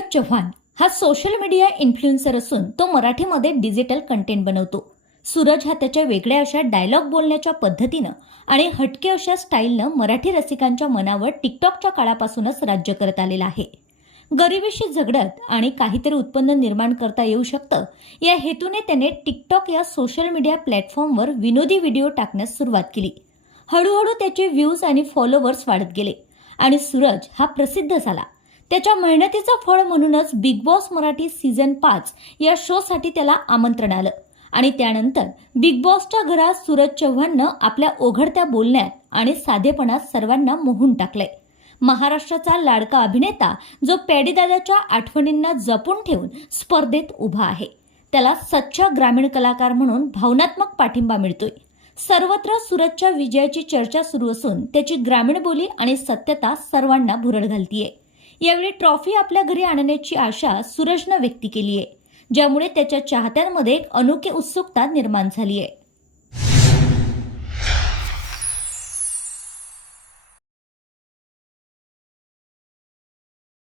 चव्हाण हा social media influencer असून तो मराठीमध्ये डिजिटल कंटेंट बनवतो. सूरज हा त्याच्या वेगळ्या अशा डायलॉग बोलण्याच्या पद्धतीनं आणि हटके अशा स्टाईलनं मराठी रसिकांच्या मनावर टिकटॉकच्या काळापासूनच राज्य करत आलेला आहे. गरिबीशी झगडत आणि काहीतरी उत्पन्न निर्माण करता येऊ शकतं या हेतूने त्याने टिकटॉक या सोशल मीडिया प्लॅटफॉर्मवर विनोदी व्हिडिओ टाकण्यास सुरुवात केली. हळूहळू त्याचे व्ह्यूज आणि फॉलोवर्स वाढत गेले आणि सूरज हा प्रसिद्ध झाला. त्याच्या मेहनतीचं फळ म्हणूनच बिग बॉस मराठी सीझन पाच या शोसाठी त्याला आमंत्रण आलं. आणि त्यानंतर बिग बॉसच्या घरात सूरज चव्हाणनं आपल्या ओघडत्या बोलण्यात आणि साधेपणात सर्वांना मोहून टाकलंय. महाराष्ट्राचा लाडका अभिनेता जो पॅडीदादाच्या आठवणींना जपून ठेवून स्पर्धेत उभा आहे. त्याला सच्चा ग्रामीण कलाकार म्हणून भावनात्मक पाठिंबा मिळतोय. सर्वत्र सूरजच्या विजयाची चर्चा सुरू असून त्याची ग्रामीण बोली आणि सत्यता सर्वांना भुरळ घालतीये. यावेळी ट्रॉफी आपल्या घरी आणण्याची आशा सूरजनं व्यक्त केली आहे ज्यामुळे त्याच्या चाहत्यांमध्ये एक अनोखी उत्सुकता निर्माण झाली आहे